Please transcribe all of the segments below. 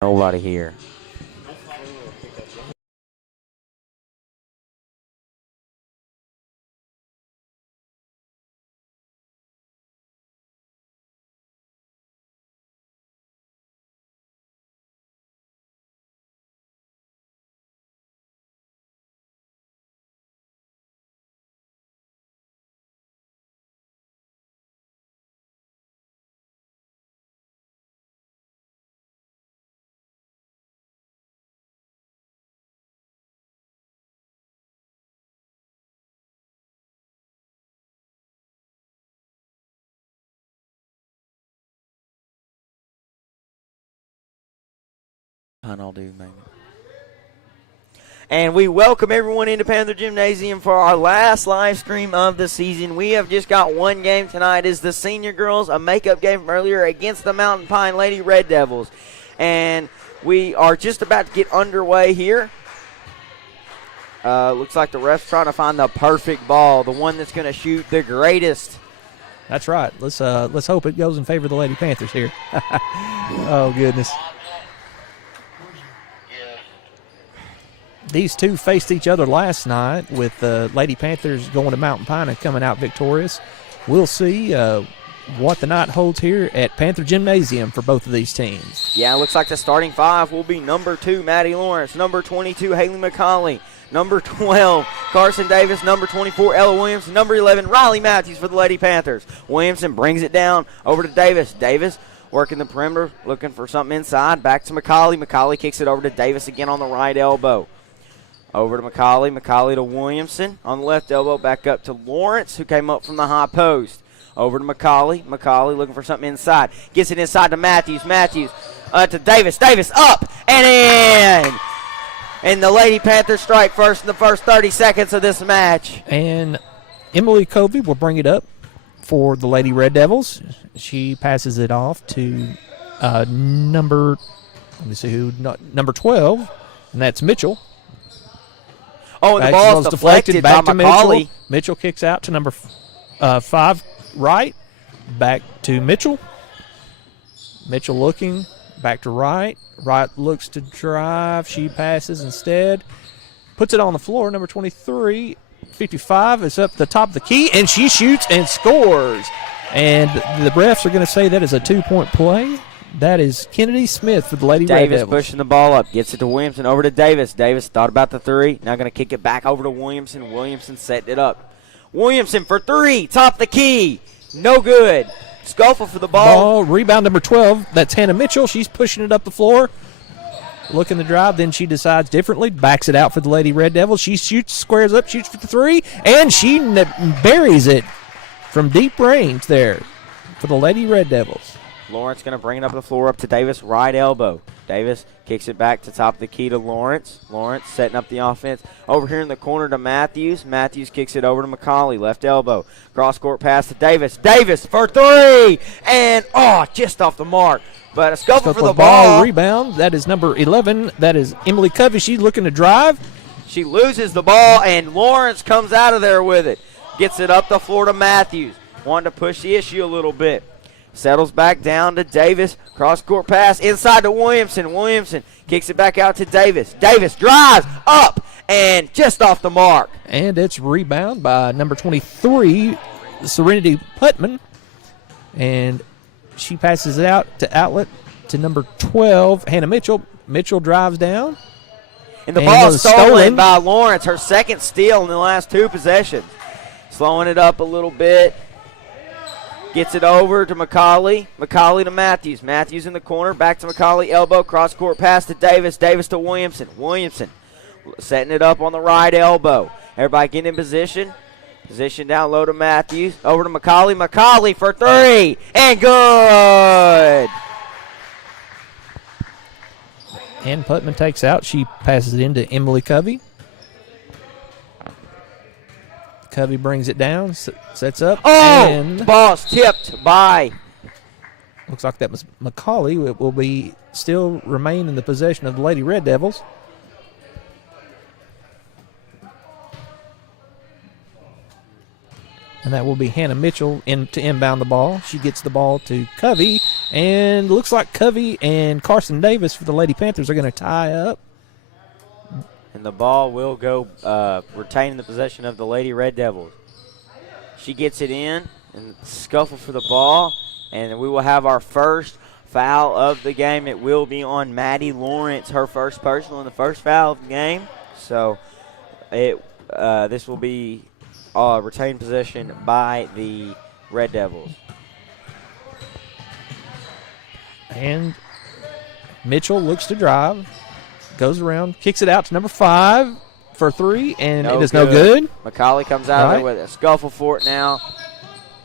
Nobody here. I'll do maybe. And we welcome everyone into Panther Gymnasium for our last live stream of the season. We have just got one game tonight. It's the Senior Girls, a makeup game from earlier against the Mt.Pine Red Devils. And we are just about to get underway here. Looks like the ref's trying to find the perfect ball, the one that's going to shoot the greatest. That's right. Let's hope it goes in favor of the Lady Panthers here. Oh, goodness. These two faced each other last night with the Lady Panthers going to Mt.Pine and coming out victorious. We'll see what the night holds here at Panther Gymnasium for both of these teams. Yeah, it looks like the starting five will be number 2, Maddie Lawrence, number 22, Haley McCauley, number 12, Carson Davis, number 24, Ella Williams, number 11, Riley Matthews for the Lady Panthers. Williamson brings it down over to Davis. Davis working the perimeter, looking for something inside. Back to McCauley. McCauley kicks it over to Davis again on the right elbow. Over to McCauley. McCauley to Williamson on the left elbow. Back up to Lawrence, who came up from the high post. Over to McCauley. McCauley looking for something inside. Gets it inside to Matthews. Matthews to Davis. Davis up and in. And the Lady Panthers strike first in the first 30 seconds of this match. And Emily Cove will bring it up for the Lady Red Devils. She passes it off to number 12, and that's Mitchell. Oh, and the ball is deflected back by to McCauley. Mitchell. Mitchell kicks out to number 5 right. Back to Mitchell. Mitchell looking. Back to right. Right looks to drive. She passes instead. Puts it on the floor. Number 23, 55 is up the top of the key, and she shoots and scores. And the refs are going to say that is a 2-point play. That is Kennedy Smith for the Lady Red Devils. Davis pushing the ball up. Gets it to Williamson. Over to Davis. Davis thought about the three. Now going to kick it back over to Williamson. Williamson setting it up. Williamson for three. Top the key. No good. Scuffle for the ball. Rebound number 12. That's Hannah Mitchell. She's pushing it up the floor. Looking to drive. Then she decides differently. Backs it out for the Lady Red Devils. She shoots, squares up, shoots for the three. And she buries it from deep range there for the Lady Red Devils. Lawrence going to bring it up the floor, up to Davis, right elbow. Davis kicks it back to top of the key to Lawrence. Lawrence setting up the offense. Over here in the corner to Matthews. Matthews kicks it over to McCauley, left elbow. Cross-court pass to Davis. Davis for three! And, just off the mark. But a scuffle for the ball. Rebound. That is number 11. That is Emily Covey. She's looking to drive. She loses the ball, and Lawrence comes out of there with it. Gets it up the floor to Matthews. Wanted to push the issue a little bit. Settles back down to Davis. Cross-court pass inside to Williamson. Williamson kicks it back out to Davis. Davis drives up and just off the mark. And it's rebound by number 23, Serenity Putman. And she passes it out to outlet to number 12, Hannah Mitchell. Mitchell drives down. And the ball is stolen by Lawrence. Her second steal in the last two possessions. Slowing it up a little bit. Gets it over to McCauley. McCauley to Matthews. Matthews in the corner. Back to McCauley. Elbow. Cross-court pass to Davis. Davis to Williamson. Williamson setting it up on the right elbow. Everybody getting in position. Position down low to Matthews. Over to McCauley. McCauley for three. And good. And Putman takes out. She passes it into Emily Covey. Covey brings it down, sets up. And ball's tipped by. Looks like that was McCauley. It will be still remain in the possession of the Lady Red Devils. And that will be Hannah Mitchell to inbound the ball. She gets the ball to Covey, And looks like Covey and Carson Davis for the Lady Panthers are going to tie up. And the ball will go retaining the possession of the Lady Red Devils. She gets it in and scuffle for the ball. And we will have our first foul of the game. It will be on Maddie Lawrence, her first personal and the first foul of the game. So this will be retained possession by the Red Devils. And Mitchell looks to drive, goes around, kicks it out to number 5 for 3, and it is no good. McCauley comes out of there with a scuffle for it now,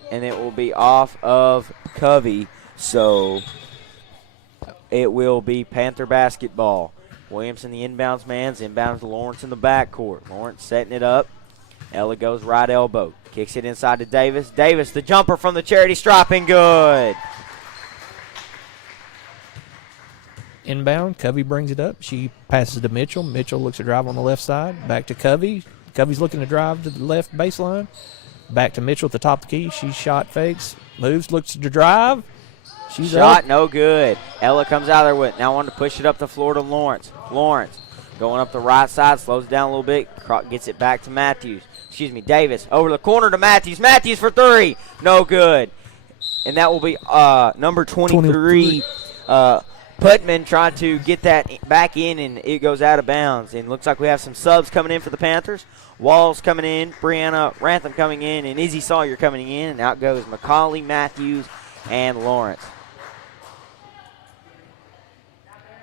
and it will be off of Covey. So it will be Panther basketball. Williamson, the inbounds man's inbounds to Lawrence in the backcourt. Lawrence setting it up. Ella goes right elbow. Kicks it inside to Davis. Davis, the jumper from the charity stripe, and good. Inbound, Covey brings it up. She passes to Mitchell. Mitchell looks to drive on the left side. Back to Covey. Covey's looking to drive to the left baseline. Back to Mitchell at the top of the key. She shot fakes, moves, looks to drive. She's shot, up. No good. Ella comes out there with it. Now wanting to push it up the floor to Lawrence. Lawrence going up the right side, slows it down a little bit, gets it back to Davis. Over the corner to Matthews. Matthews for 3. No good. And that will be number 23. Putman tried to get that back in, and it goes out of bounds. And looks like we have some subs coming in for the Panthers. Walls coming in, Brianna Rantham coming in, and Izzy Sawyer coming in. And out goes McCauley, Matthews, and Lawrence.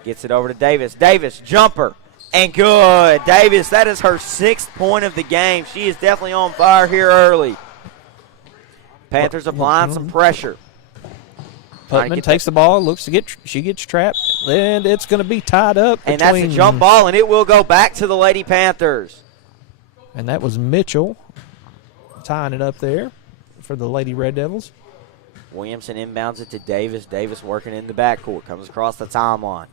Gets it over to Davis. Davis, jumper, and good. Davis, that is her 6th point of the game. She is definitely on fire here early. Panthers applying some pressure. Putman takes the ball, looks to she gets trapped, and it's going to be tied up. And that's a jump ball, and it will go back to the Lady Panthers. And that was Mitchell tying it up there for the Lady Red Devils. Williamson inbounds it to Davis. Davis working in the backcourt, comes across the timeline.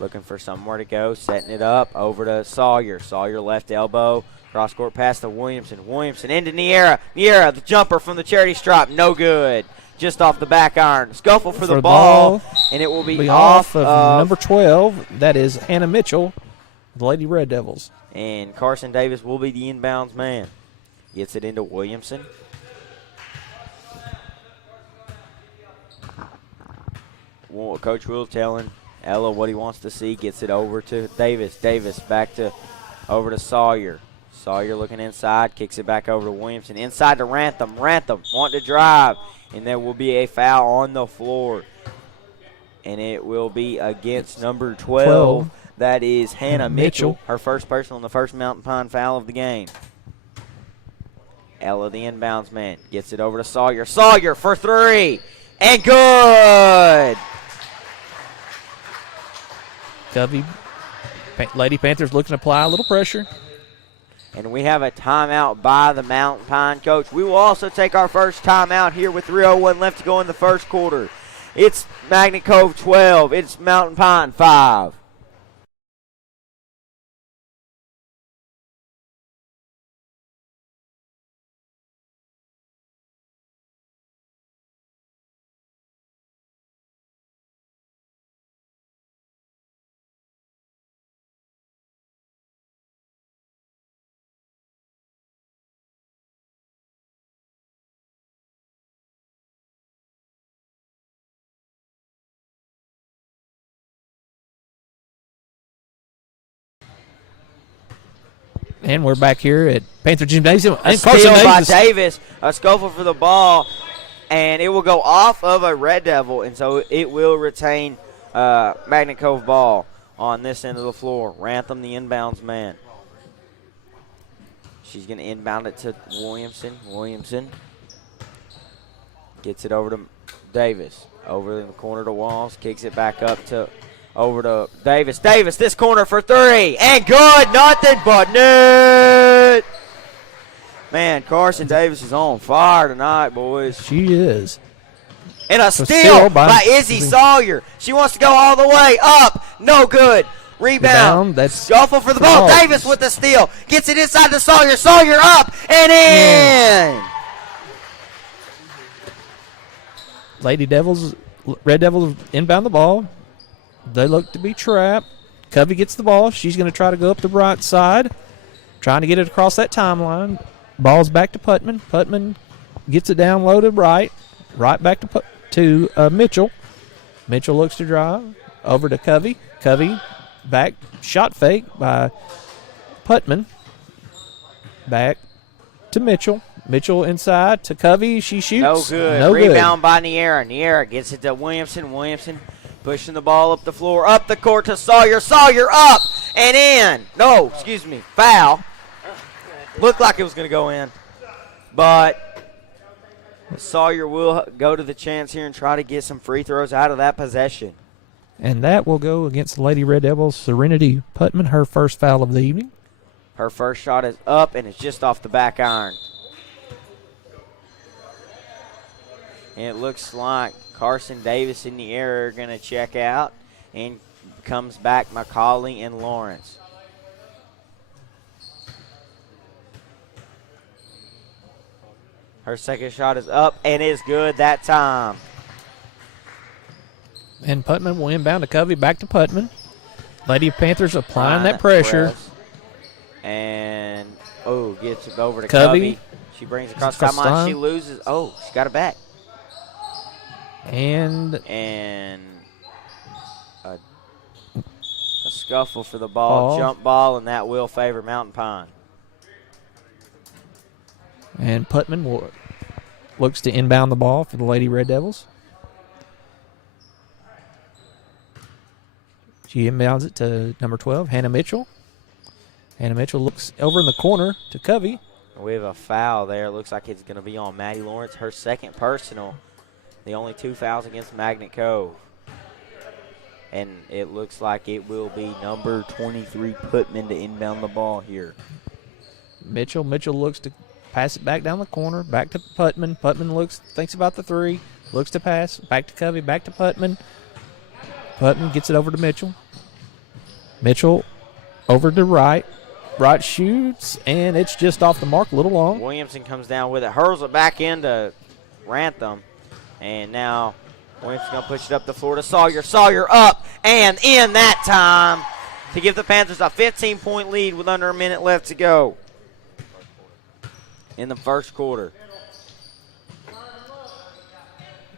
Looking for somewhere to go, setting it up over to Sawyer. Sawyer left elbow, cross-court pass to Williamson. Williamson into Niera. Niera, the jumper from the charity stripe, no good. Just off the back iron. Scuffle for the ball, and it will be off of number 12. That is Hannah Mitchell, the Lady Red Devils. And Carson Davis will be the inbounds man. Gets it into Williamson. Well, Coach Will telling Ella what he wants to see. Gets it over to Davis. Davis back over to Sawyer. Sawyer looking inside. Kicks it back over to Williamson. Inside to Rantham. Rantham wanting to drive. And there will be a foul on the floor. And it will be against number 12. That is Hannah Mitchell. Her first personal and the first Mt.Pine foul of the game. Ella, the inbounds man, gets it over to Sawyer. Sawyer for 3. And good. Covey, Lady Panthers looking to apply a little pressure. And we have a timeout by the Mt.Pine coach. We will also take our first timeout here with 3:01 left to go in the first quarter. It's Magnet Cove 12. It's Mt.Pine 5. And we're back here at Panther Gymnasium. A steal by Davis. A scuffle for the ball. And it will go off of a Red Devil. And so it will retain Magnet Cove ball on this end of the floor. Rantham, the inbounds man. She's going to inbound it to Williamson. Williamson gets it over to Davis. Over in the corner to Walls. Kicks it back up over to Davis. Davis, this corner for 3. And good. Nothing but net. Man, Carson Davis is on fire tonight, boys. She is. And a steal by Izzy Sawyer. She wants to go all the way up. No good. Rebound. That's scuffle for the ball. Davis with the steal. Gets it inside to Sawyer. Sawyer up and in. Lady Devils Red Devils inbound the ball. They look to be trapped. Covey gets the ball. She's going to try to go up the right side, trying to get it across that timeline. Ball's back to Putman. Putman gets it down low to right. Right back to Mitchell. Mitchell looks to drive. Over to Covey. Covey back. Shot fake by Putman. Back to Mitchell. Mitchell inside to Covey. She shoots. No good. No Rebound by Niera. Niera gets it to Williamson. Williamson pushing the ball up the floor, up the court to Sawyer. Sawyer up and in. No, excuse me. Foul. Looked like it was going to go in. But Sawyer will go to the chance here and try to get some free throws out of that possession. And that will go against the Lady Red Devils. Serenity Putman, her first foul of the evening. Her first shot is up, and it's just off the back iron. And it looks like Carson Davis in the air are going to check out, and comes back McCauley and Lawrence. Her second shot is up and is good that time. And Putman will inbound to Covey, back to Putman. Lady Panthers applying that pressure. And, gets it over to Covey. Covey. She brings it across the timeline. She loses. She got it back. And a scuffle for the ball, jump ball, and that will favor Mt.Pine. And Putman looks to inbound the ball for the Lady Red Devils. She inbounds it to number 12, Hannah Mitchell. Hannah Mitchell looks over in the corner to Covey. We have a foul there. Looks like it's going to be on Maddie Lawrence, her second personal. The only 2 fouls against Magnet Cove. And it looks like it will be number 23 Putman to inbound the ball here. Mitchell looks to pass it back down the corner, back to Putman. Putman thinks about the three, looks to pass, back to Covey, back to Putman. Putman gets it over to Mitchell. Mitchell over to right. Right shoots, and it's just off the mark, a little long. Williamson comes down with it, hurls it back into Rantham. And now Williamson's going to push it up the floor to Sawyer. Sawyer up and in that time to give the Panthers a 15-point lead with under a minute left to go in the first quarter.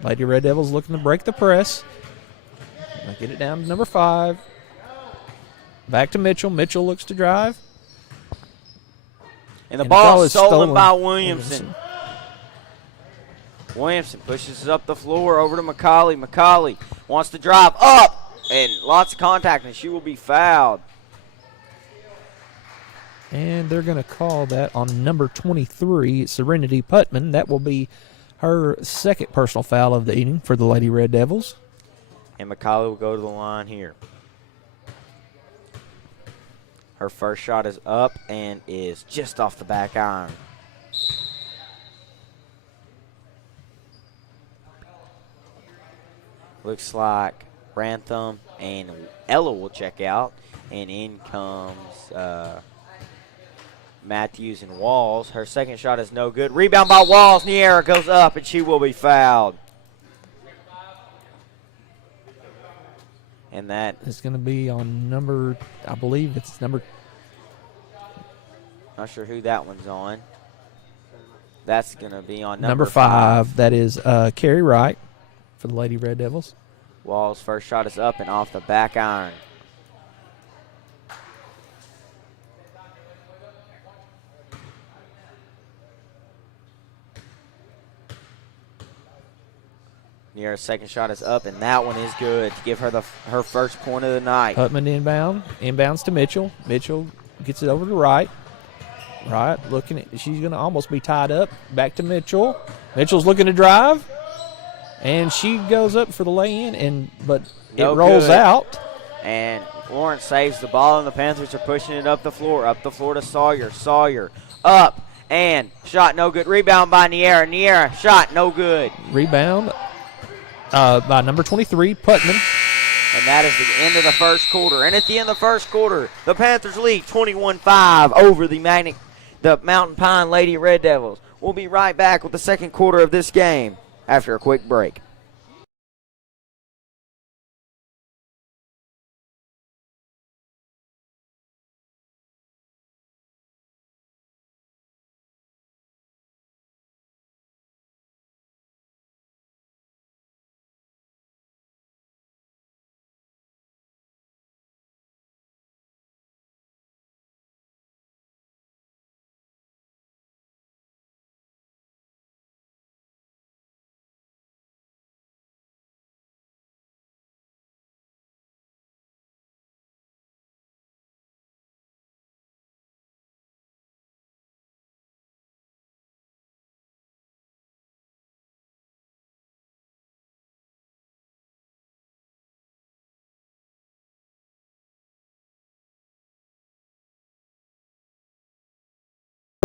Lady Red Devils looking to break the press. They'll get it down to number 5. Back to Mitchell. Mitchell looks to drive. And the ball is stolen by Williamson. Williamson pushes it up the floor over to McCauley. McCauley wants to drive up, and lots of contact, and she will be fouled. And they're going to call that on number 23, Serenity Putman. That will be her second personal foul of the evening for the Lady Red Devils. And McCauley will go to the line here. Her first shot is up and is just off the back iron. Looks like Rantham and Ella will check out. And in comes Matthews and Walls. Her second shot is no good. Rebound by Walls. Niera goes up and she will be fouled. And that is going to be on number, I believe it's number. Not sure who that one's on. That's going to be on number 5. That is Carrie Wright for the Lady Red Devils. Wall's first shot is up and off the back iron. Niera's second shot is up, and that one is good to give her her first point of the night. Putman inbounds to Mitchell. Mitchell gets it over to Wright. Wright looking at, she's going to almost be tied up. Back to Mitchell. Mitchell's looking to drive, and she goes up for the lay-in, but it rolls out. And Lawrence saves the ball, and the Panthers are pushing it up the floor to Sawyer. Sawyer up, and shot no good. Rebound by Niera. Niera, shot no good. Rebound by number 23, Putman. And that is the end of the first quarter. And at the end of the first quarter, the Panthers lead 21-5 over the Mt.Pine Lady Red Devils. We'll be right back with the second quarter of this game after a quick break.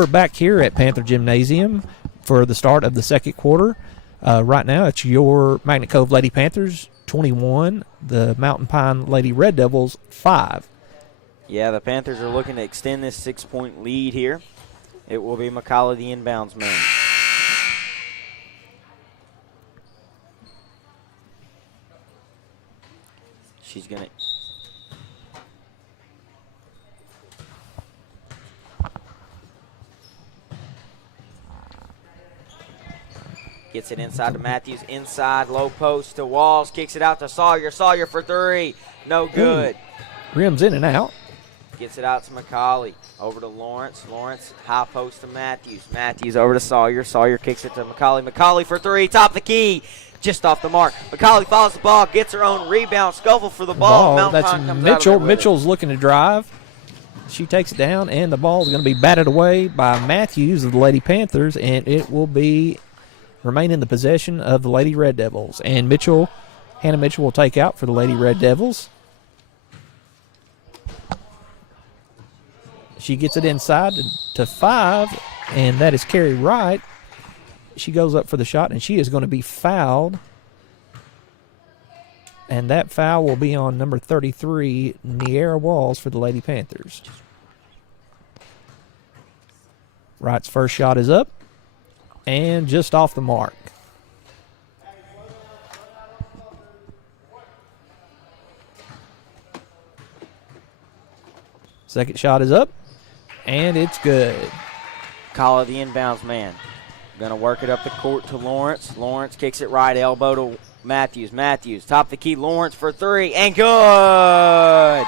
We're back here at Panther Gymnasium for the start of the second quarter. Right now, it's your Magnet Cove Lady Panthers 21, the Mt.Pine Lady Red Devils 5. Yeah, the Panthers are looking to extend this 6-point lead here. It will be McCauley, the inbounds man. She's going to... Gets it inside to Matthews, inside, low post to Walls, kicks it out to Sawyer. Sawyer for three, no good. Rims in and out. Gets it out to McCauley, over to Lawrence. Lawrence, high post to Matthews. Matthews over to Sawyer. Sawyer kicks it to McCauley. McCauley for three, top of the key, just off the mark. McCauley follows the ball, gets her own rebound. Scuffle for the ball. That's Mitchell. Mitchell's looking to drive. She takes it down, and the ball is going to be batted away by Matthews of the Lady Panthers, and it will remain in the possession of the Lady Red Devils. And Hannah Mitchell will take out for the Lady Red Devils. She gets it inside to 5, and that is Carrie Wright. She goes up for the shot, and she is going to be fouled. And that foul will be on number 33, Niera Walls, for the Lady Panthers. Wright's first shot is up, and just off the mark. Second shot is up, and it's good. Call it the inbounds man. Going to work it up the court to Lawrence. Lawrence kicks it right elbow to Matthews. Matthews, top of the key. Lawrence for three, and good.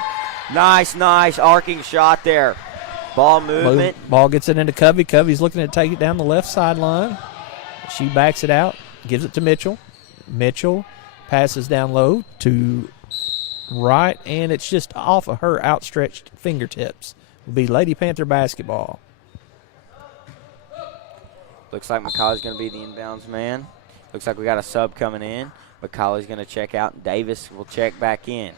Nice arcing shot there. Ball movement. Ball gets it into Covey. Covey's looking to take it down the left sideline. She backs it out, gives it to Mitchell. Mitchell passes down low to Wright, and it's just off of her outstretched fingertips. Will be Lady Panther basketball. Looks like McCauley's going to be the inbounds man. Looks like we got a sub coming in. McCauley's going to check out, and Davis will check back in.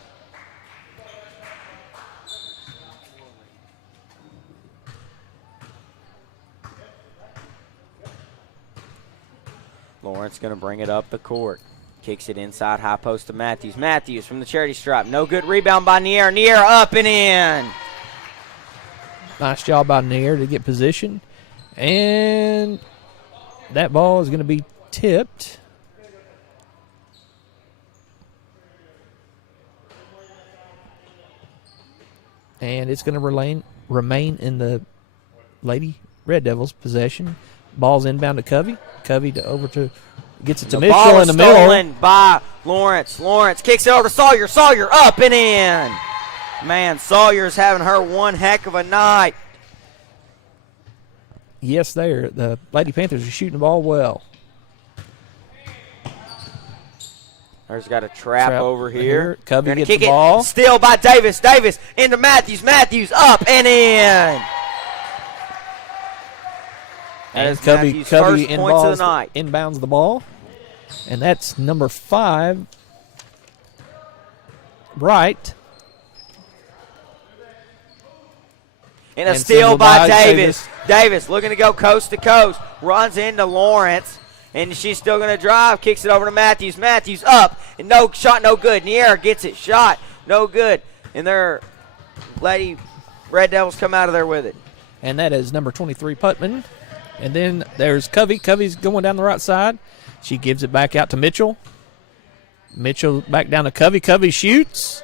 Lawrence going to bring it up the court. Kicks it inside, high post to Matthews. Matthews from the charity stripe. No good rebound by Niera. Niera up and in. Nice job by Niera to get position. And that ball is going to be tipped. And it's going to remain in the Lady Red Devils' possession. Ball's inbound to Covey. Covey gets it to Mitchell in the middle. Stolen by Lawrence. Lawrence kicks it over to Sawyer. Sawyer up and in. Man, Sawyer's having her one heck of a night. Yes, the Lady Panthers are shooting the ball well. There's got a trap over here. Covey gets the ball. Steal by Davis. Davis into Matthews. Matthews up and in. And Covey inbounds the ball. And that's number 5, Wright. And a steal by Davis. Davis looking to go coast to coast. Runs into Lawrence. And she's still going to drive. Kicks it over to Matthews. Matthews up. And no shot, no good. Niera gets it. Shot, no good. And their Lady Red Devils come out of there with it. And that is number 23, Putman. And then there's Covey. Covey's going down the right side. She gives it back out to Mitchell. Mitchell back down to Covey. Covey shoots.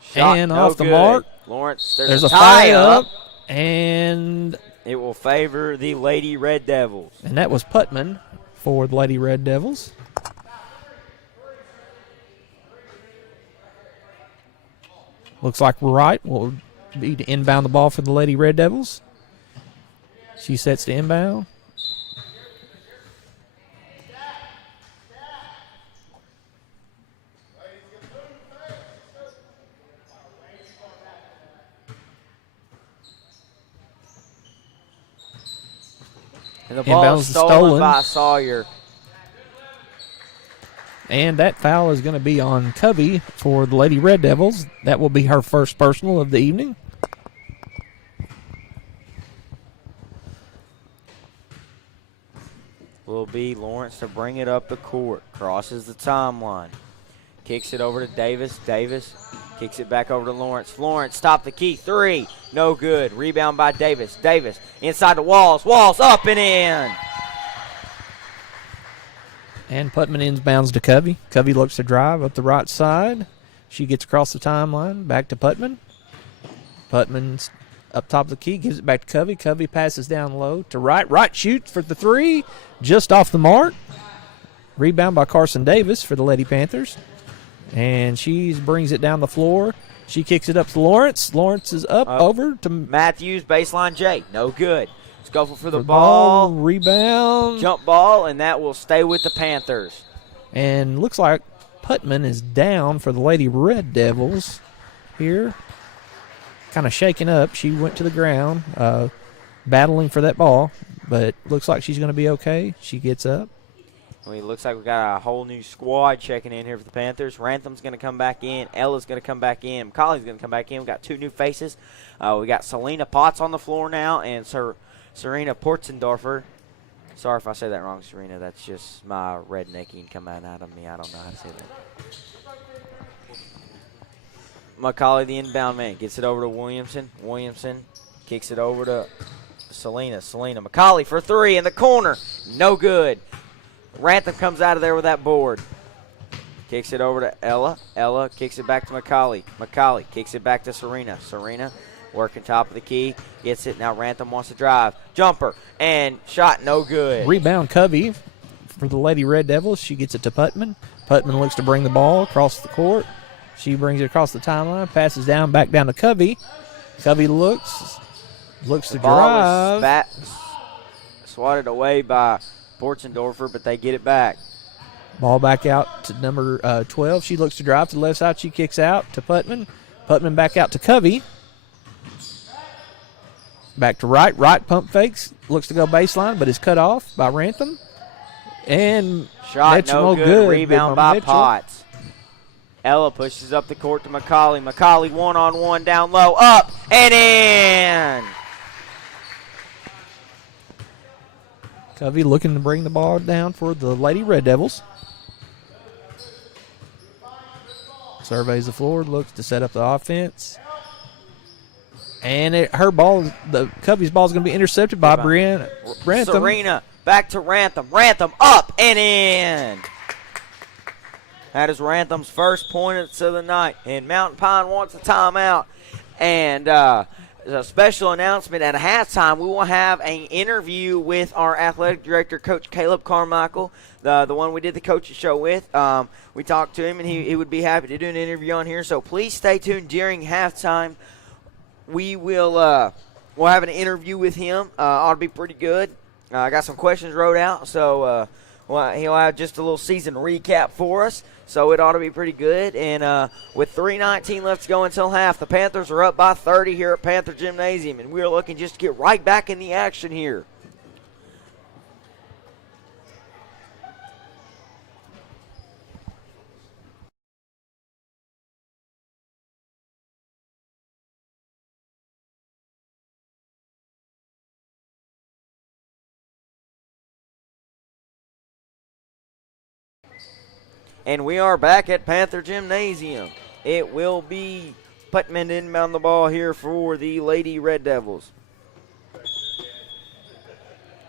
Shot, and no off the good. mark. Lawrence, there's a tie up. And it will favor the Lady Red Devils. And that was Putman for the Lady Red Devils. Looks like Wright will be to inbound the ball for the Lady Red Devils. She sets the inbound. And the ball is stolen by Sawyer. And that foul is going to be on Covey for the Lady Red Devils. That will be her first personal of the evening. be Lawrence to bring it up the court. Crosses the timeline. Kicks it over to Davis. Davis kicks it back over to Lawrence. Lawrence, stop the key. 3, no good. Rebound by Davis. Davis inside the walls. Walls up and in. And Putman inbounds to Covey. Covey looks to drive up the right side. She gets across the timeline. Back to Putman. Putman's up top of the key. Gives it back to Covey. Covey passes down low to Wright. Wright shoots for the 3. Just off the mark. Rebound by Carson Davis for the Lady Panthers. And she brings it down the floor. She kicks it up to Lawrence. Lawrence is up over to Matthews, baseline J. No good. Scuffle for the ball. Rebound. Jump ball, and that will stay with the Panthers. And looks like Putman is down for the Lady Red Devils here. Kind of shaking up. She went to the ground, battling for that ball, but looks like she's going to be okay. She gets up. Well, it looks like we got a whole new squad checking in here for the Panthers. Rantham's going to come back in. Ella's going to come back in. McCauley's going to come back in. We got 2 new faces. We got Selena Potts on the floor now, and Serena Portzendorfer. Sorry if I say that wrong, Serena. That's just my rednecking coming out of me. I don't know how to say that. McCauley, the inbound man, gets it over to Williamson. Williamson kicks it over to Selena. Selena. McCauley for 3 in the corner. No good. Rantham comes out of there with that board. Kicks it over to Ella. Ella kicks it back to McCauley. McCauley kicks it back to Serena. Serena working top of the key. Gets it. Now Rantham wants to drive. Jumper. And shot no good. Rebound Covey for the Lady Red Devils. She gets it to Putman. Putman looks to bring the ball across the court. She brings it across the timeline. Passes down, back down to Covey. Covey looks to drive. Was swatted away by Portzendorfer, but they get it back. Ball back out to number 12. She looks to drive to the left side. She kicks out to Putman. Putman back out to Covey. Back to Wright. Wright pump fakes. Looks to go baseline, but is cut off by Rantham. And shot Mitchell, no good. Good. Rebound by Potts. Ella pushes up the court to McCauley. McCauley one-on-one down low. Up and in. Covey looking to bring the ball down for the Lady Red Devils. Surveys the floor, looks to set up the offense. And Covey's ball is going to be intercepted by Brianna Rantham. Serena back to Rantham. Rantham up and in. That is Rantham's first points of the night. And Mt.Pine wants a timeout. And a special announcement at halftime. We will have an interview with our athletic director, Coach Caleb Carmichael, the one we did the coaches show with. We talked to him, and he would be happy to do an interview on here. So please stay tuned during halftime. We will we'll have an interview with him. Ought to be pretty good. I got some questions wrote out, so he'll have just a little season recap for us. So it ought to be pretty good. And with 3:19 left to go until half, the Panthers are up by 30 here at Panther Gymnasium, and we are looking just to get right back in the action here. And we are back at Panther Gymnasium. It will be Putman inbound the ball here for the Lady Red Devils.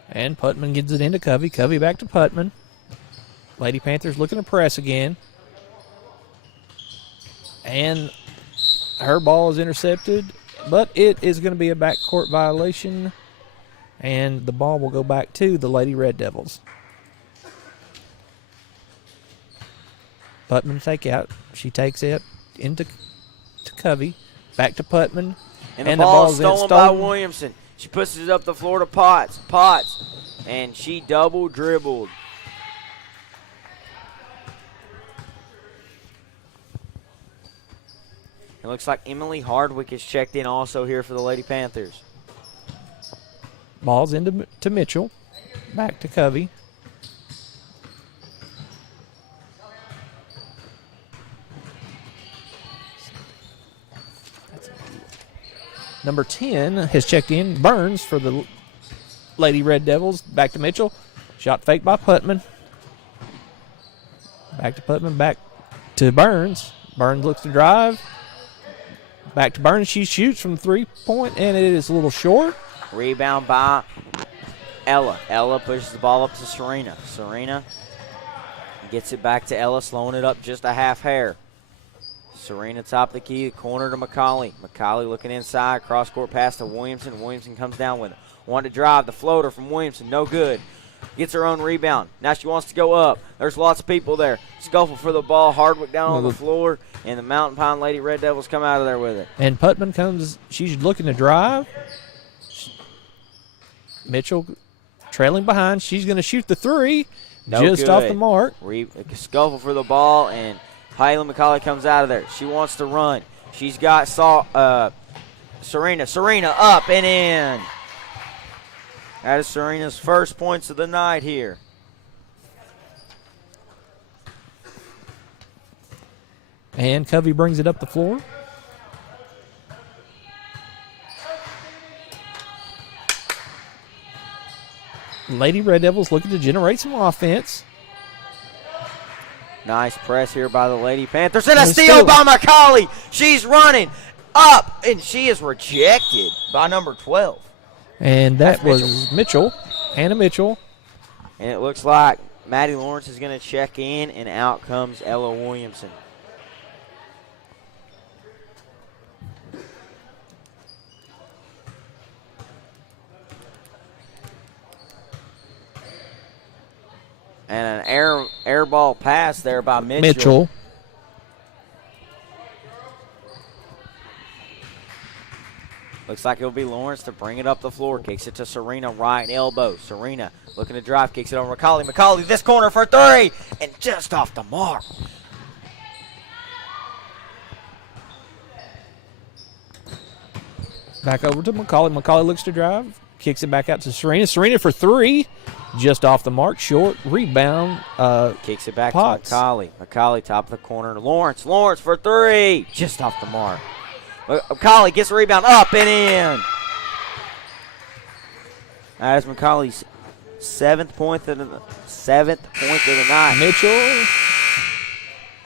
And Putman gets it into Covey. Covey back to Putman. Lady Panthers looking to press again. And her ball is intercepted, but it is going to be a backcourt violation. And the ball will go back to the Lady Red Devils. Putman take out. She takes it into Covey. Back to Putman. And the ball is stolen by Williamson. She pushes it up the floor to Potts. Potts. And she double dribbled. It looks like Emily Hardwick is checked in also here for the Lady Panthers. Ball's into Mitchell. Back to Covey. Number 10 has checked in. Burns for the Lady Red Devils. Back to Mitchell. Shot fake by Putman. Back to Putman, back to Burns. Burns looks to drive. Back to Burns. She shoots from 3-point, and it is a little short. Rebound by Ella. Ella pushes the ball up to Serena. Serena gets it back to Ella, slowing it up just a half hair. Serena top of the key, corner to McCauley. McCauley looking inside, cross-court pass to Williamson. Williamson comes down with it. Wanted to drive, the floater from Williamson, no good. Gets her own rebound. Now she wants to go up. There's lots of people there. Scuffle for the ball. Hardwick down on the floor, and the Mt.Pine Lady Red Devils come out of there with it. And Putman comes. She's looking to drive. Mitchell trailing behind. She's going to shoot the three. No just good. Off the mark. Scuffle for the ball, and Haley McCauley comes out of there. She wants to run. She's got Serena. Serena up and in. That is Serena's first points of the night here. And Covey brings it up the floor. Lady Red Devils looking to generate some offense. Nice press here by the Lady Panthers. And a steal by McCauley. She's running up, and she is rejected by number 12. And that was Mitchell, Hannah Mitchell. And it looks like Maddie Lawrence is going to check in, and out comes Ella Williamson. And an air ball pass there by Mitchell. Looks like it'll be Lawrence to bring it up the floor. Kicks it to Serena, right elbow. Serena looking to drive, kicks it over McCauley. McCauley this corner for three, and just off the mark. Back over to McCauley. McCauley looks to drive, kicks it back out to Serena. Serena for three, just off the mark, short rebound. Kicks it back Potts. to McCauley. McCauley top of the corner. Lawrence for three, just off the mark. McCauley gets the rebound up and in. That is McCauley's seventh point of the night. Mitchell.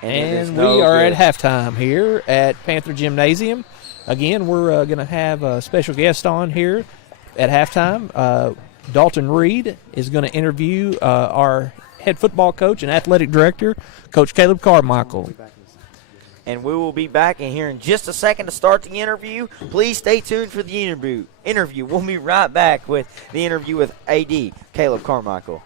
And we are at halftime here at Panther Gymnasium. Again, we're going to have a special guest on here at halftime. Dalton Reed is going to interview our head football coach and athletic director, Coach Caleb Carmichael. And we will be back in here in just a second to start the interview. Please stay tuned for the interview. We'll be right back with the interview with AD Caleb Carmichael.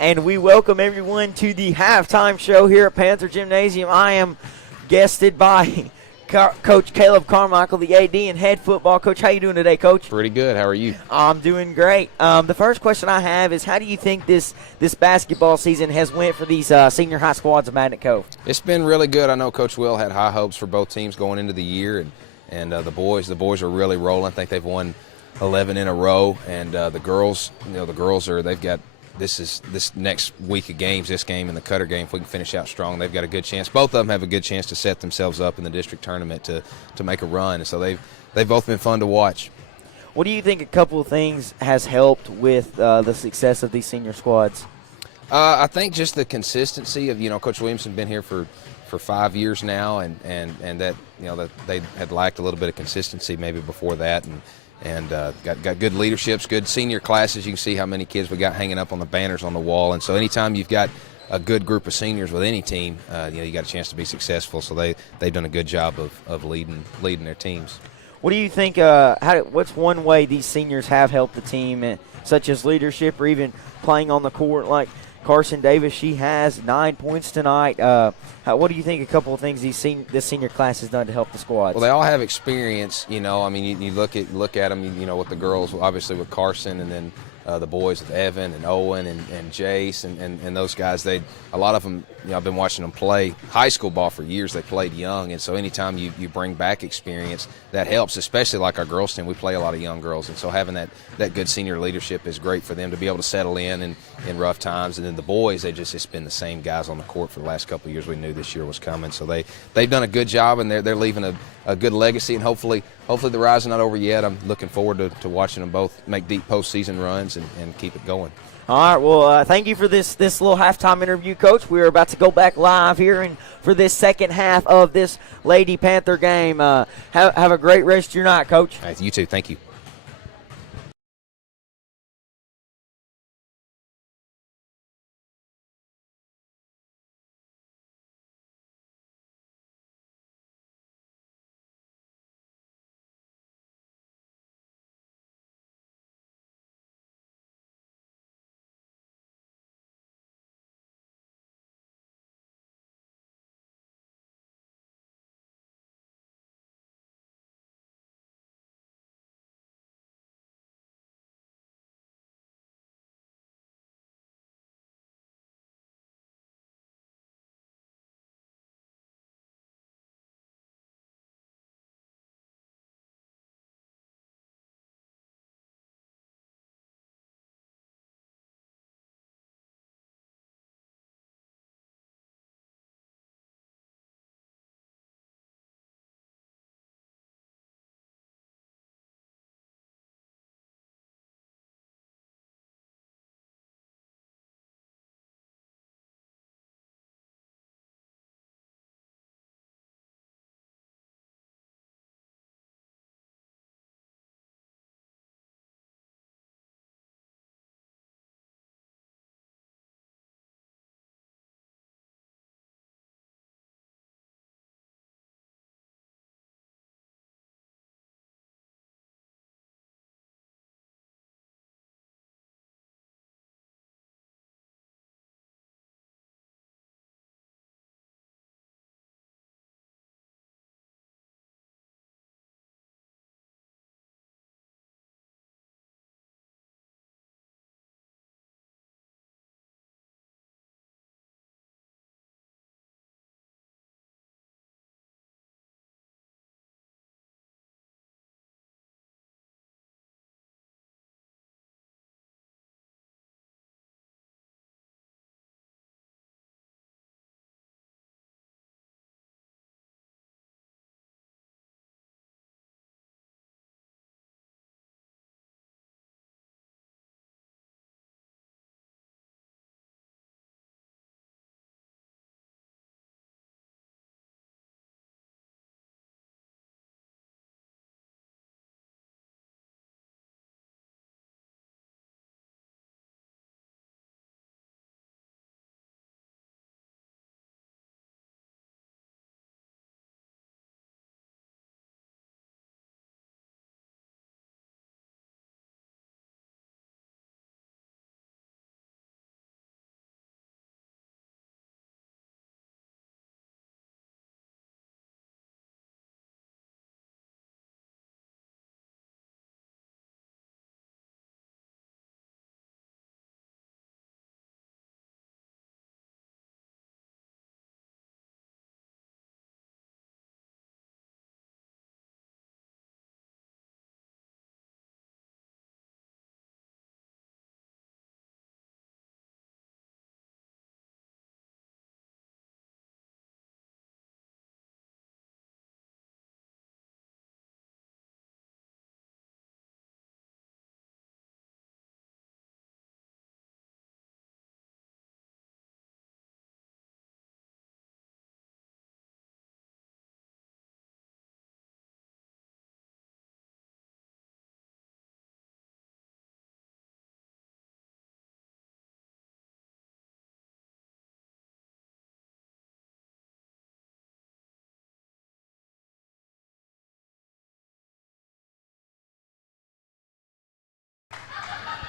And we welcome everyone to the halftime show here at Panther Gymnasium. I am guested by Coach Caleb Carmichael, the AD and head football coach. How you doing today, Coach? Pretty good. How are you? I'm doing great. The first question I have is, how do you think this basketball season has went for these senior high squads of Magnet Cove? It's been really good. I know Coach Will had high hopes for both teams going into the year, and the boys are really rolling. I think they've won 11 in a row, and the girls, they've got this next week of games, this game and the Cutter game. If we can finish out strong, they've got a good chance. Both of them have a good chance to set themselves up in the district tournament to make a run. And so they've both been fun to watch. What do you think a couple of things has helped with the success of these senior squads? I think just the consistency of, Coach Williamson been here for 5 years now, and that that they had lacked a little bit of consistency maybe before that, and got good leaderships, good senior classes. You can see how many kids we got hanging up on the banners on the wall, and so anytime you've got a good group of seniors with any team, you got a chance to be successful. So they've done a good job of leading their teams. What do you think? What's one way these seniors have helped the team, such as leadership or even playing on the court? Like Carson Davis, she has 9 points tonight. What do you think a couple of things this senior class has done to help the squads? Well, they all have experience. You look at them. With the girls, obviously with Carson, and then the boys with Evan and Owen and Jace and those guys. A lot of them. I've been watching them play high school ball for years. They played young, and so anytime you bring back experience, that helps. Especially like our girls team, we play a lot of young girls, and so having that good senior leadership is great for them to be able to settle in rough times. And then the boys, it's been the same guys on the court for the last couple of years. We knew this year was coming, so they've done a good job, and they're leaving a good legacy. And hopefully the rise is not over yet. I'm looking forward to watching them both make deep postseason runs and keep it going. All right, well, thank you for this little halftime interview, Coach. We're about to go back live here and for this second half of this Lady Panther game. Have a great rest of your night, Coach. All right, you too. Thank you.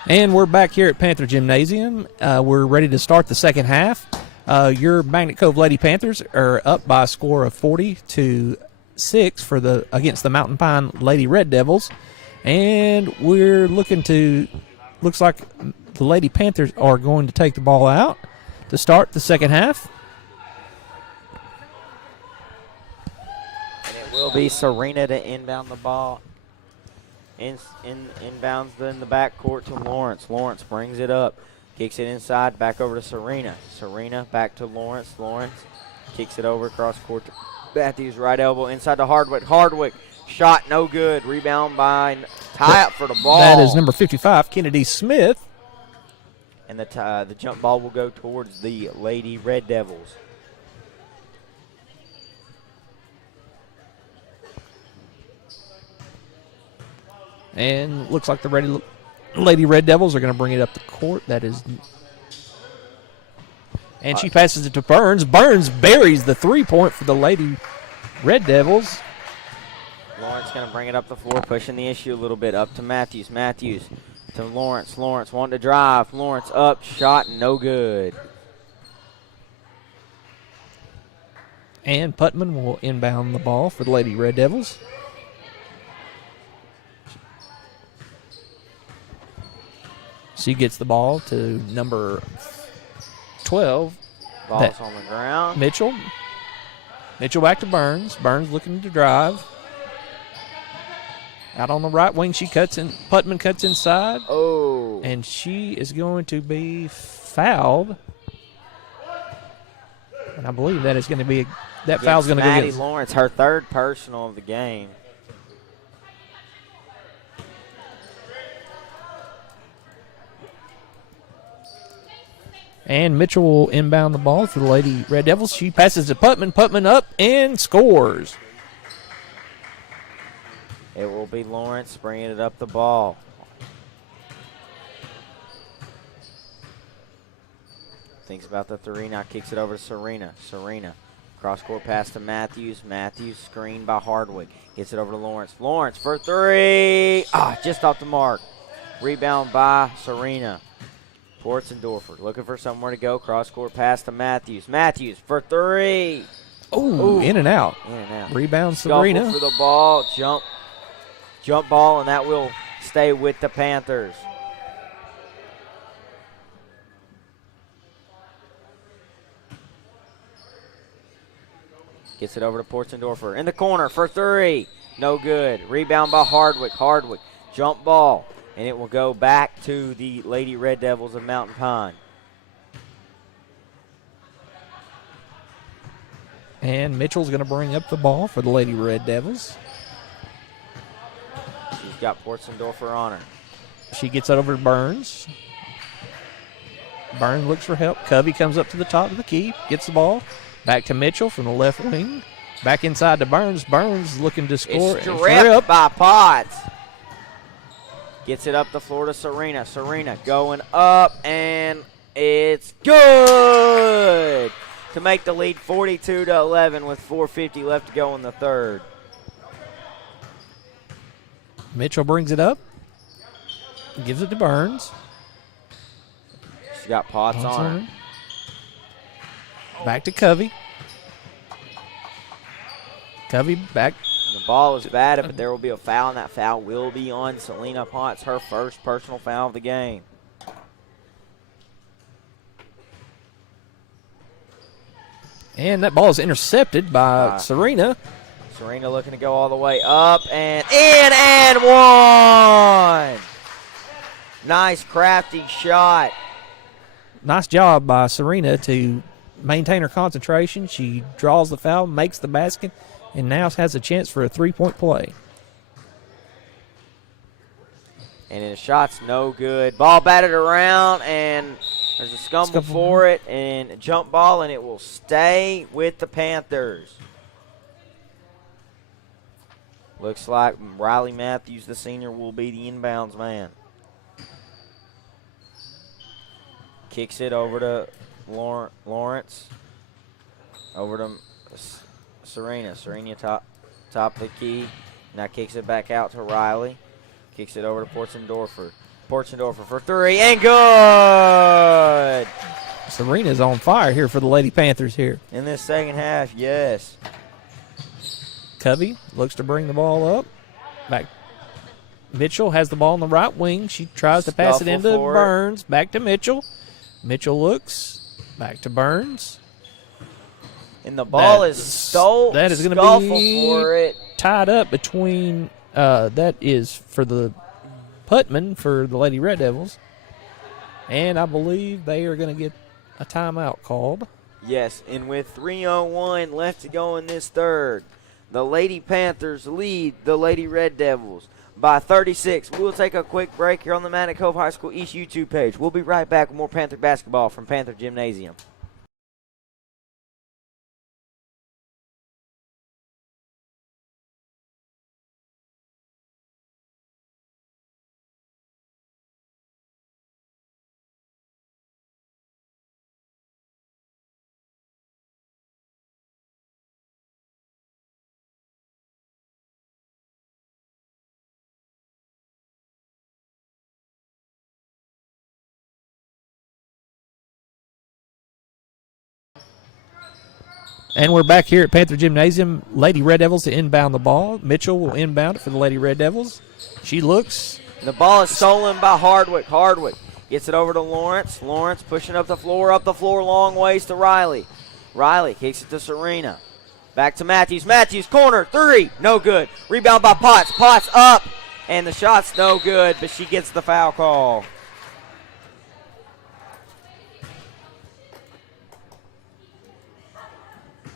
And we're back here at Panther Gymnasium. We're ready to start the second half. Your Magnet Cove Lady Panthers are up by a score of 40-6 against the Mt.Pine Lady Red Devils. And we're looks like the Lady Panthers are going to take the ball out to start the second half. And it will be Serena to inbound the ball. Inbounds in the backcourt to Lawrence. Lawrence brings it up. Kicks it inside, back over to Serena. Serena back to Lawrence. Lawrence kicks it over across court to Matthews, right elbow inside to Hardwick. Hardwick, shot no good. Rebound by tie up for the ball. That is number 55, Kennedy Smith. And the jump ball will go towards the Lady Red Devils. And looks like the Lady Red Devils are going to bring it up the court. That is. And she passes it to Burns. Burns buries the 3-point for the Lady Red Devils. Lawrence going to bring it up the floor, pushing the issue a little bit. Up to Matthews. Matthews to Lawrence. Lawrence wanting to drive. Lawrence up. Shot no good. And Putman will inbound the ball for the Lady Red Devils. She gets the ball to number 12. Ball's on the ground. Mitchell. Mitchell back to Burns. Burns looking to drive. Out on the right wing, she cuts in. Putman cuts inside. Oh. And she is going to be fouled. And I believe that is going to be that foul's going to go Maddie against Lawrence, her third personal of the game. And Mitchell will inbound the ball for the Lady Red Devils. She passes to Putman. Putman up and scores. It will be Lawrence bringing it up the ball. Thinks about the three, now kicks it over to Serena. Serena, cross-court pass to Matthews. Matthews screened by Hardwick. Gets it over to Lawrence. Lawrence for three. Just off the mark. Rebound by Serena. Portzendorfer looking for somewhere to go. Cross-court pass to Matthews. Matthews for three. Ooh, in and out. In and out. Rebound Scuffle Serena. for the ball. Jump ball, and that will stay with the Panthers. Gets it over to Portzendorfer. In the corner for three. No good. Rebound by Hardwick. Hardwick. Jump ball. And it will go back to the Lady Red Devils of Mt.Pine. And Mitchell's going to bring up the ball for the Lady Red Devils. She's got Portzendorfer on her. She gets it over to Burns. Burns looks for help. Covey comes up to the top of the key, gets the ball. Back to Mitchell from the left wing. Back inside to Burns. Burns looking to score. It's stripped by Potts. Gets it up the floor to Serena. Serena going up, and it's good to make the lead 42-11 with 4:50 left to go in the third. Mitchell brings it up. Gives it to Burns. She's got Potts on her. Back to Covey. Covey back. The ball is batted, but there will be a foul, and that foul will be on Selena Potts, her first personal foul of the game. And that ball is intercepted by Serena. Serena looking to go all the way up and in and one. Nice crafty shot. Nice job by Serena to maintain her concentration. She draws the foul, makes the basket, and now has a chance for a three-point play. And the shot's no good. Ball batted around, and there's a scumble for it, and a jump ball, and it will stay with the Panthers. Looks like Riley Matthews, the senior, will be the inbounds man. Kicks it over to Lawrence. Over to Serena. Serena top of the key. Now kicks it back out to Riley. Kicks it over to Portzendorfer. Porchendorfer for 3, and good! Serena's on fire here for the Lady Panthers here. In this second half, yes. Covey looks to bring the ball up. Back. Mitchell has the ball on the right wing. She tries to pass it into Burns. Back to Mitchell. Mitchell looks. Back to Burns. And the ball is stolen. That is going to be for it. Tied up between, that is for the Putman for the Lady Red Devils. And I believe they are going to get a timeout called. Yes, and with 3:01 left to go in this third, the Lady Panthers lead the Lady Red Devils by 36. We'll take a quick break here on the Man at Cove High School East YouTube page. We'll be right back with more Panther basketball from Panther Gymnasium. And we're back here at Panther Gymnasium. Lady Red Devils to inbound the ball. Mitchell will inbound it for the Lady Red Devils. She looks. The ball is stolen by Hardwick. Hardwick gets it over to Lawrence. Lawrence pushing up the floor long ways to Riley. Riley kicks it to Serena. Back to Matthews. Matthews, corner, 3, no good. Rebound by Potts. Potts up, and the shot's no good, but she gets the foul call.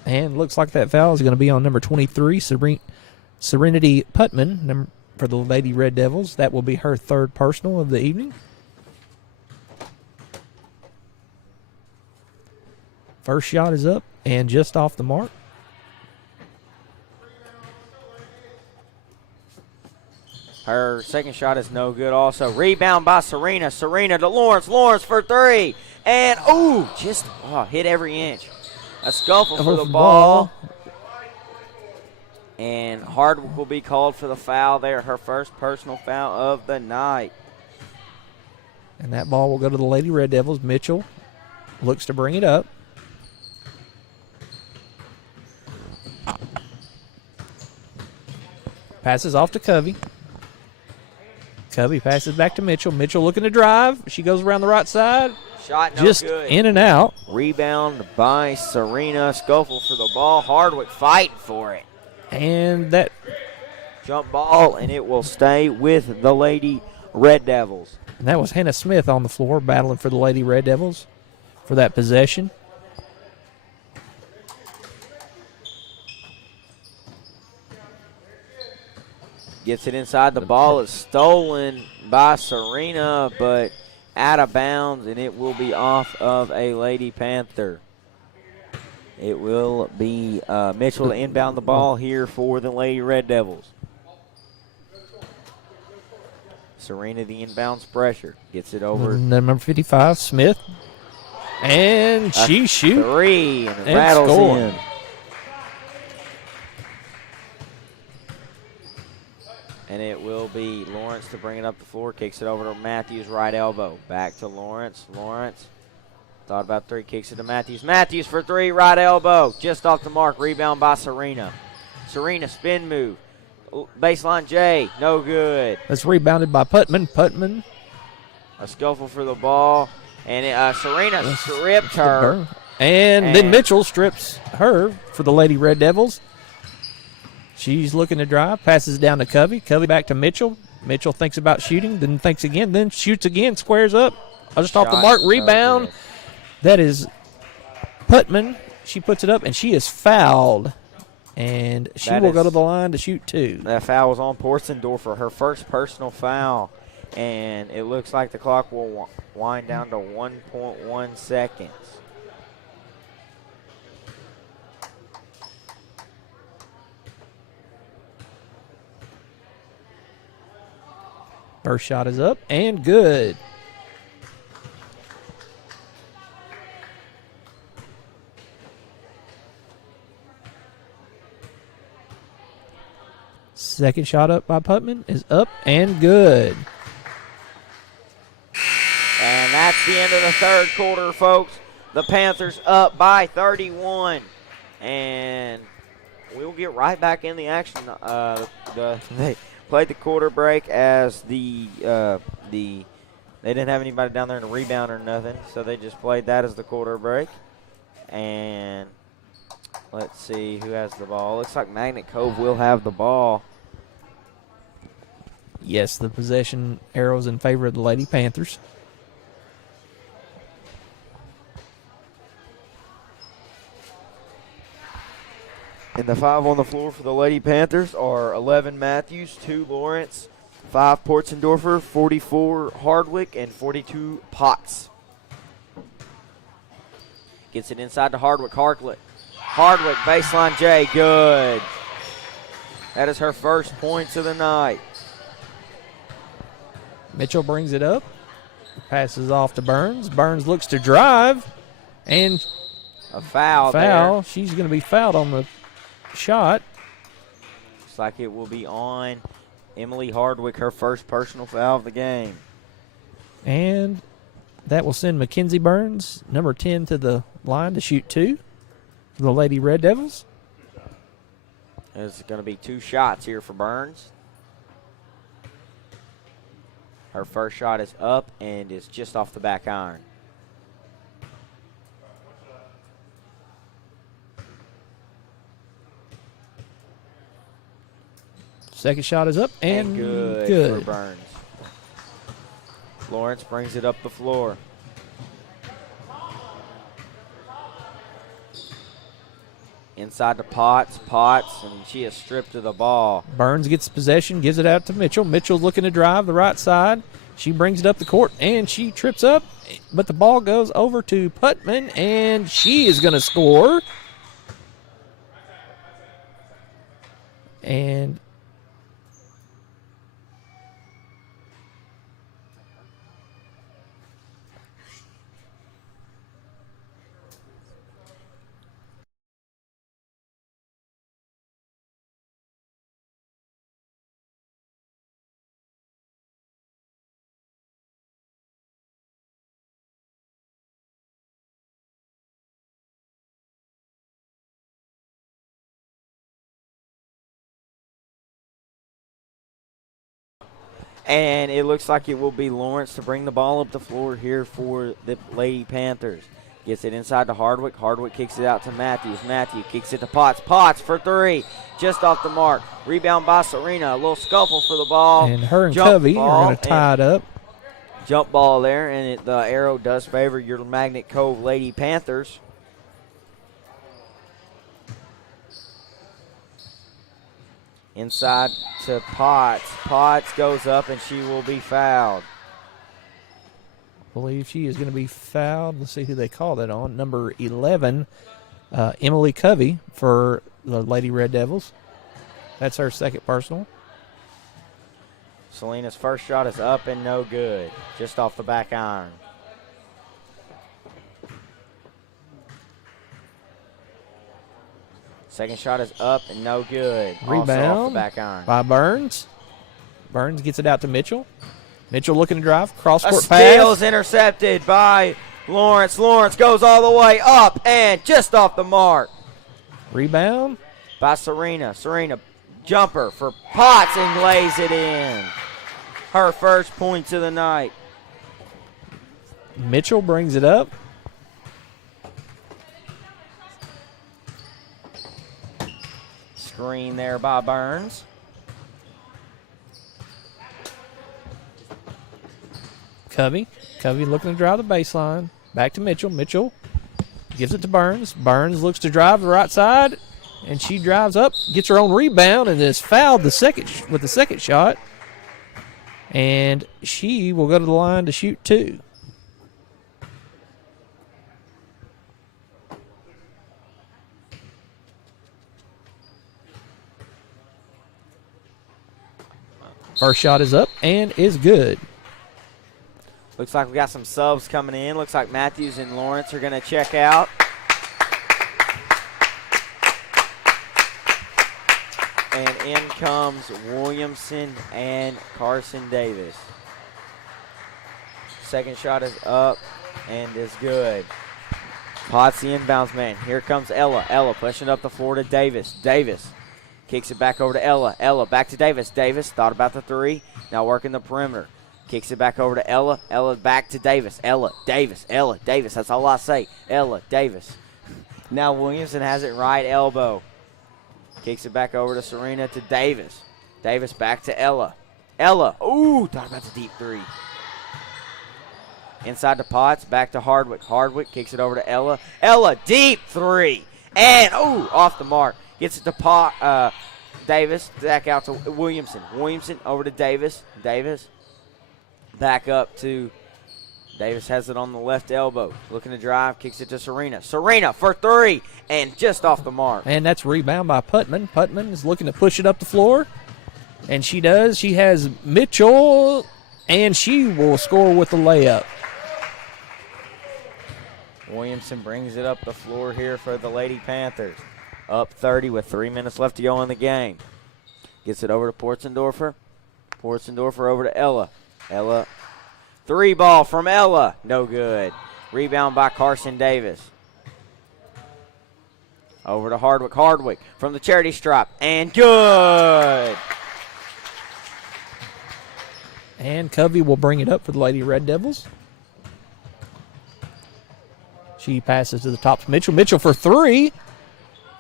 And looks like that foul is going to be on number 23, Serenity Putman, for the Lady Red Devils. That will be her third personal of the evening. First shot is up and just off the mark. Her second shot is no good also. Rebound by Serena. Serena to Lawrence. Lawrence for 3. And, hit every inch. A scuffle for the ball. And Hardwick will be called for the foul there. Her first personal foul of the night. And that ball will go to the Lady Red Devils. Mitchell looks to bring it up. Passes off to Covey. Covey passes back to Mitchell. Mitchell looking to drive. She goes around the right side. Shot no just good. In and out. Rebound by Serena. Scuffle for the ball. Hardwick fighting for it. And that jump ball, and it will stay with the Lady Red Devils. And that was Hannah Smith on the floor battling for the Lady Red Devils for that possession. Gets it inside. The ball is stolen by Serena, but out of bounds, and it will be off of a Lady Panther. It will be Mitchell to inbound the ball here for the Lady Red Devils. Serena, the inbounds pressure. Gets it over. Number 55, Smith. And she shoots. 3, and rattles score. in. And it will be Lawrence to bring it up the floor. Kicks it over to Matthews, right elbow. Back to Lawrence. Lawrence thought about 3. Kicks it to Matthews. Matthews for 3, right elbow. Just off the mark. Rebound by Serena. Serena spin move. Baseline J. No good. That's rebounded by Putman. Putman. A scuffle for the ball. And Serena stripped her. And then Mitchell strips her for the Lady Red Devils. She's looking to drive, passes down to Covey. Covey back to Mitchell. Mitchell thinks about shooting, then thinks again, then shoots again, squares up. Just off the mark, rebound. That is Putman. She puts it up, and she is fouled. And she will go to the line to shoot 2. That foul was on Porchendorfer, her first personal foul. And it looks like the clock will wind down to 1.1 seconds. First shot is up and good. Second shot up by Putman is up and good. that's the end of the third quarter, folks. The Panthers up by 31. And we'll get right back in the action. They played the quarter break as they didn't have anybody down there in a rebound or nothing, so they just played that as the quarter break. And let's see who has the ball. Looks like Magnet Cove will have the ball. Yes, the possession arrows in favor of the Lady Panthers. And the 5 on the floor for the Lady Panthers are 11 Matthews, 2 Lawrence, 5 Portzendorfer, 44 Hardwick, and 42 Potts. Gets it inside to Hardwick. Hardwick, baseline J, good. That is her first points of the night. Mitchell brings it up, passes off to Burns. Burns looks to drive, and a foul there. She's going to be fouled on the shot. Looks like it will be on Emily Hardwick, her first personal foul of the game. And that will send Mackenzie Burns, number 10, to the line to shoot 2 for the Lady Red Devils. There's going to be 2 shots here for Burns. Her first shot is up and is just off the back iron. Second shot is up and good for Burns. Lawrence brings it up the floor. Inside to Potts, and she is stripped of the ball. Burns gets possession, gives it out to Mitchell. Mitchell's looking to drive the right side. She brings it up the court, and she trips up, but the ball goes over to Putman, and she is going to score. And And it looks like it will be Lawrence to bring the ball up the floor here for the Lady Panthers. Gets it inside to Hardwick. Hardwick kicks it out to Matthews. Matthews kicks it to Potts. Potts for 3. Just off the mark. Rebound by Serena. A little scuffle for the ball. And her and Covey are going to tie it up. Jump ball there, and the arrow does favor your Magnet Cove Lady Panthers. Inside to Potts. Potts goes up, and she will be fouled. I believe she is going to be fouled. Let's see who they call that on. Number 11, Emily Covey for the Lady Red Devils. That's her second personal. Selena's first shot is up and no good. Just off the back iron. Second shot is up and no good. Rebound also off the back iron. By Burns. Burns gets it out to Mitchell. Mitchell looking to drive. Cross-court steal pass. is intercepted by Lawrence. Lawrence goes all the way up and just off the mark. Rebound by Serena. Serena jumper for Potts and lays it in. Her first points of the night. Mitchell brings it up. Screen there by Burns. Covey looking to drive the baseline. Back to Mitchell. Mitchell gives it to Burns. Burns looks to drive the right side, and she drives up, gets her own rebound, and is fouled with the second shot. And she will go to the line to shoot 2. First shot is up and is good. Looks like we got some subs coming in. Looks like Matthews and Lawrence are going to check out. And in comes Williamson and Carson Davis. Second shot is up and is good. Potts the inbounds man. Here comes Ella. Ella pushing up the floor to Davis. Davis kicks it back over to Ella. Ella back to Davis. Davis thought about the three. Now working the perimeter. Kicks it back over to Ella. Ella back to Davis. Ella, Davis, Ella, Davis. That's all I say. Ella, Davis. Now Williamson has it right elbow. Kicks it back over to Serena to Davis. Davis back to Ella. Ella, ooh, thought about the deep three. Inside to Potts, back to Hardwick. Hardwick kicks it over to Ella. Ella, deep three. And, ooh, off the mark. Gets it to Davis. Back out to Williamson. Williamson over to Davis. Davis back up to Davis. Has it on the left elbow. Looking to drive. Kicks it to Serena. Serena for three. And just off the mark. And that's a rebound by Putman. Putman is looking to push it up the floor. And she does. She has Mitchell. And she will score with the layup. Williamson brings it up the floor here for the Lady Panthers. Up 30 with 3 minutes left to go in the game. Gets it over to Portzendorfer. Portzendorfer over to Ella. Ella. Three ball from Ella. No good. Rebound by Carson Davis. Over to Hardwick. Hardwick from the charity stripe. And good. And Covey will bring it up for the Lady Red Devils. She passes to the top to Mitchell. Mitchell for three.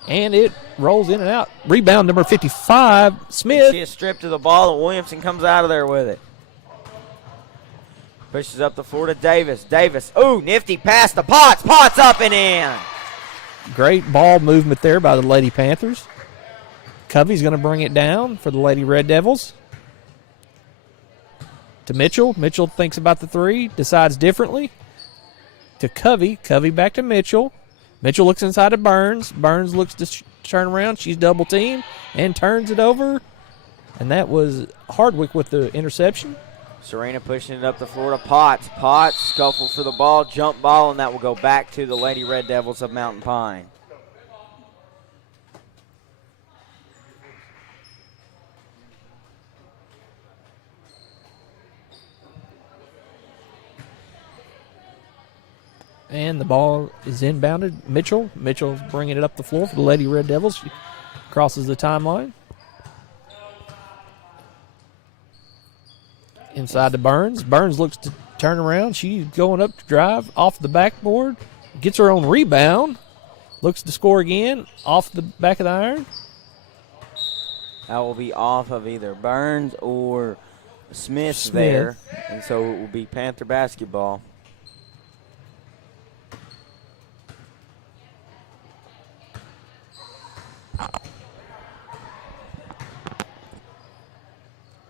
And it rolls in and out. Rebound number 55, Smith. She is stripped to the ball, and Williamson comes out of there with it. Pushes up the floor to Davis. Davis, ooh, nifty pass to Potts. Potts up and in. Great ball movement there by the Lady Panthers. Covey's going to bring it down for the Lady Red Devils. To Mitchell. Mitchell thinks about the three, decides differently. To Covey. Covey back to Mitchell. Mitchell looks inside to Burns. Burns looks to turn around. She's double teamed and turns it over. And that was Hardwick with the interception. Serena pushing it up the floor to Potts. Potts scuffle for the ball, jump ball, and that will go back to the Lady Red Devils of Mountain Pine. And the ball is inbounded. Mitchell's bringing it up the floor for the Lady Red Devils. She crosses the timeline. Inside to Burns. Burns looks to turn around. She's going up to drive off the backboard. Gets her own rebound. Looks to score again off the back of the iron. That will be off of either Burns or Smith there. And so it will be Panther basketball.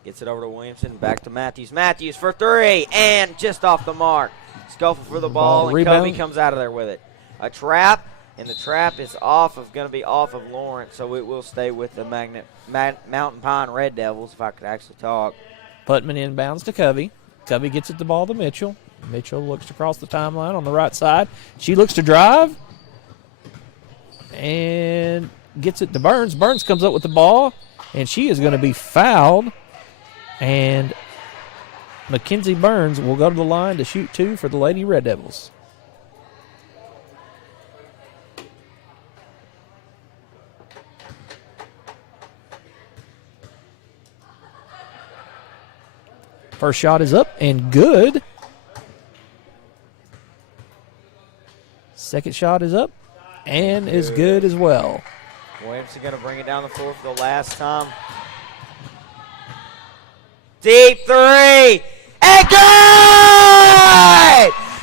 Gets it over to Williamson, back to Matthews. Matthews for three, and just off the mark. Scuffle for the ball, and rebound. Covey comes out of there with it. A trap, and the trap is going to be off of Lawrence, so it will stay with the Mountain Pine Red Devils, if I could actually talk. Putman inbounds to Covey. Covey gets it the ball to Mitchell. Mitchell looks to cross the timeline on the right side. She looks to drive, and gets it to Burns. Burns comes up with the ball, and she is going to be fouled. And Mackenzie Burns will go to the line to shoot two for the Lady Red Devils. First shot is up and good. Second shot is up and is good as well. Williamson going to bring it down the floor for the last time. Deep three, and good!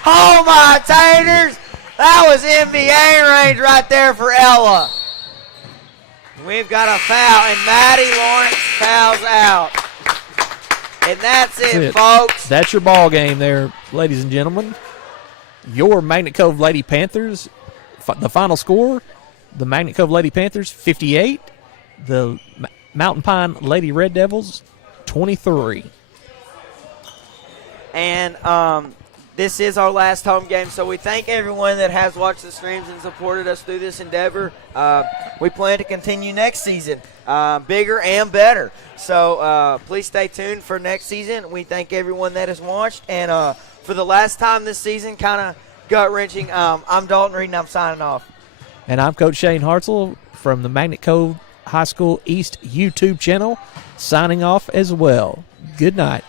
Oh, my taters! That was NBA range right there for Ella. We've got a foul, and Maddie Lawrence fouls out. And that's it, folks. That's your ball game there, ladies and gentlemen. Your Magnet Cove Lady Panthers, the final score, the Magnet Cove Lady Panthers, 58. The Mountain Pine Lady Red Devils, 23. And this is our last home game, so we thank everyone that has watched the streams and supported us through this endeavor. We plan to continue next season, bigger and better. So please stay tuned for next season. We thank everyone that has watched. And for the last time this season, kind of gut-wrenching, I'm Dalton Reed, and I'm signing off. And I'm Coach Shane Hartzell from the Magnet Cove High School East YouTube channel, signing off as well. Good night.